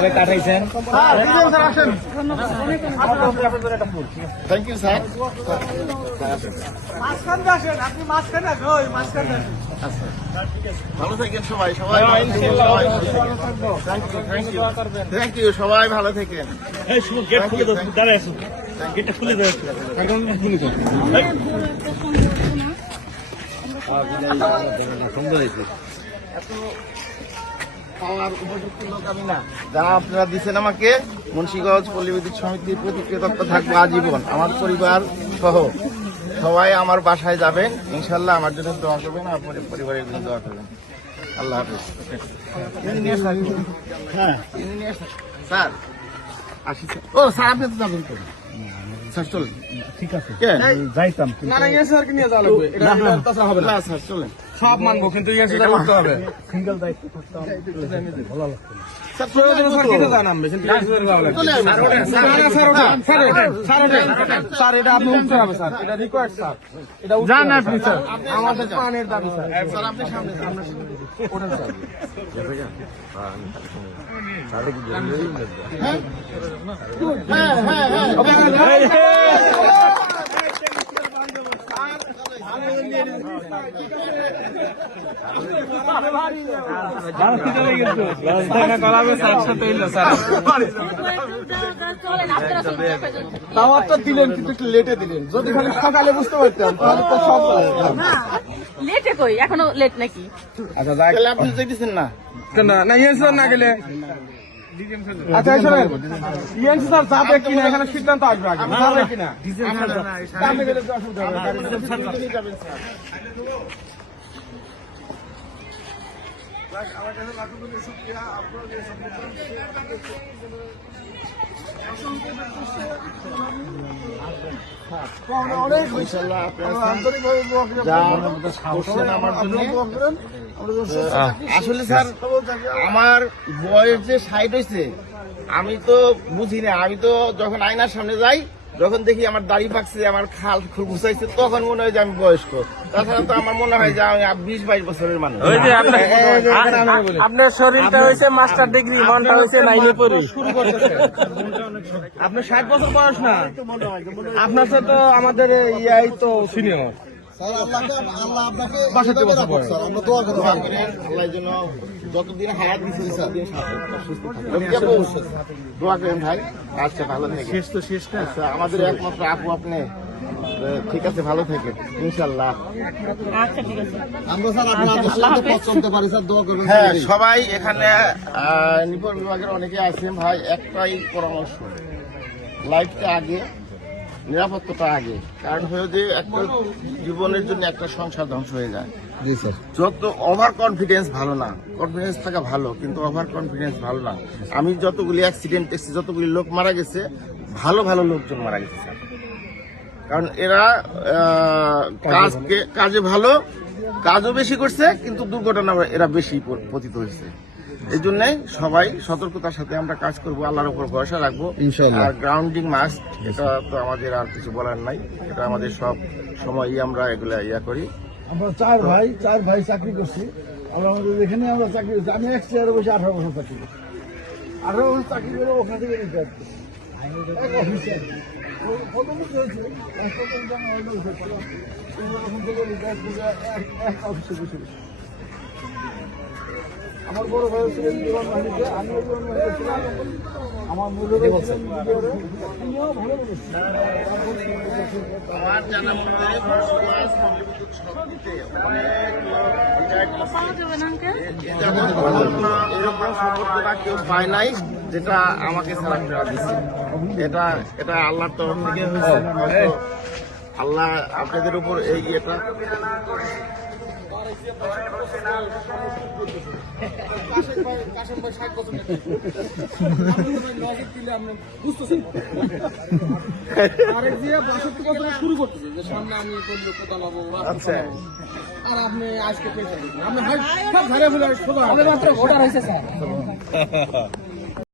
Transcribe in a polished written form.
ভালোভাবে কাটাইছেন। Thank you sir. ভালো থাকেন সবাই, সবাই থ্যাংক ইউ, সবাই ভালো থাকেন। গেট খুলে দাও, দাঁড়ায় আসো, গেটটা খুলে দাও। সুন্দর হয়েছে। পাওয়ার উপযুক্ত লোক আমি না, যা আপনারা দিচ্ছেন আমাকে। মুন্সিগঞ্জ পল্লী বিদ্যুৎ সমিতির প্রতি কৃতজ্ঞ থাকবো আজীবন। আমার পরিবার সহ সবাই আমার বাসায় যাবেন, ইনশাল্লাহ আমার জন্য দোয়া করবেন, আমার পরিবারের জন্য দোয়া করবেন। আল্লাহ হাফেজ। হ্যাঁ স্যার, আসি স্যার। ও স্যার, আপনি তো যাবেন তো? স্যার চলেন। ঠিক আছে, যাইতাম। না না, ইয়ে স্যারকে নিয়ে যাওয়া লাগবে। এটা তাছাড়া হবে না। স্যার চলেন, সব মানবো, কিন্তু ইয়ে স্যার করতে হবে। সিঙ্গেল দায়িত্ব থাকতে আমার ভালো লাগছে না। স্যার প্রয়োজনে স্যার কেটে যান, আমি কিন্তু ইয়ে স্যার যাওয়া লাগবে। স্যার এটা আপনি উঠতে হবে স্যার, এটা রিকোয়ার্ড স্যার, এটা যান আপনি স্যার, আমাদের পানের দাবি স্যার। স্যার আপনি সামনে সামনে ওঠেন স্যার। দাওয়াতটা দিলেন কিন্তু একটু লেটে দিলেন, যদি খালি সকালে বুঝতে পারতাম তাহলে তো সব লেটে কই, এখনো লেট নাকি? আচ্ছা তাহলে আপনি দেখতেছেন না না ইয়ে স্যার না গেলে আচ্ছা শোনেন, ইয়ে স্যার যাবে কিনা এখানে সিদ্ধান্ত আসবে আগে, যাবে কিনা সামনে গেলে তো অসুবিধা হবে। অনেক আসলে স্যার আমার বয়স যে 60 হয়েছে, আমি তো বুঝি না। আমি তো যখন আয়নার সামনে যাই, যখন দেখি আমার দাড়ি পাকছে, আমার খাল ঘুষাইছে, তখন মনে হয় যে আমি বয়স্ক। তাছাড়া তো আমার মনে হয় যে আমি 20-22 বছরের মানুষ। আপনার শরীরটা হয়েছে মাস্টার ডিগ্রি, মনটা হয়েছে লাইনে পড়ে শুরু করতেছে। আপনার 60 বছর বয়স না, আপনার সাথে তো আমাদের ইয়াই তো সিনিয়র। যতদিন হায়াত দিচ্ছে দোয়া করেন ভাই। আচ্ছা ভালো থাকে, শেষ তো শেষ না। আচ্ছা আমাদের একমাত্র আপু আপনি, ঠিক আছে ভালো থেকে ইনশাল্লাহ। আচ্ছা ঠিক আছে। হ্যাঁ সবাই এখানে নিপন বিভাগের অনেকে আছেন ভাই, একটাই পরামর্শ, লাইফটা আগে, নিরাপত্তাটা আগে। কারণ হয়ে যে একটা জীবনের জন্য একটা সংসার ধ্বংস হয়ে যায়। জি স্যার। যত ওভার কনফিডেন্স ভালো না, কনফিডেন্স থাকা ভালো, কিন্তু ওভার কনফিডেন্স ভালো না। আমি যতগুলি অ্যাক্সিডেন্ট দেখছি, যতগুলি লোক মারা গেছে, ভালো ভালো লোকজন মারা গেছে স্যার। কারণ এরা কাজে ভালো, কাজও বেশি করছে, কিন্তু দুর্ঘটনা এরা বেশি পতিত হয়েছে। এই জন্য সবাই সতর্কতার সাথে আমরা কাজ করব, আল্লাহর উপর ভরসা রাখবো ইনশাআল্লাহ। আর গ্রাউন্ডিং মাস্ট, এটা তো আমাদের আর কিছু বলার নাই, এটা আমাদের সব সময়ই আমরা এগুলা করি। আমরা চার ভাই চাকরি করছি। আমরা আমাদের এখানে আমরা চাকরি করছি। আমি এক চেয়ারে বসে 18 বছর চাকরি করছি। 18 বছর চাকরি করে ওখান থেকে রিটায়ার করছি। এক অফিসার প্রথমে হয়েছে, ওখান থেকে রিটায়ার করে এক অফিসে বসে বসে। আমার বড় ভাই ছিলেন বিমান বাহিনীতে, আমিও বিমান বাহিনীতে ছিলাম। আমার মূল্য আমার জানা মনে হয় মুন্সিগঞ্জ পল্লী বিদ্যুৎ সমিতিতে অনেক লোক রিটায়ার্ড করছে। এরকম সম্পর্কটা কেউ পায় নাই, যেটা আমাকে সালাম করা দিচ্ছে। এটা আল্লাহর তরফ থেকে হয়েছে। হয়তো আল্লাহ আপনাদের উপর এই ইয়েটা শুরু করতেছে যে সামনে আমি প্রধান হবো, আর আপনি আজকে আপনি মাত্র ভোটার হয়েছে স্যার।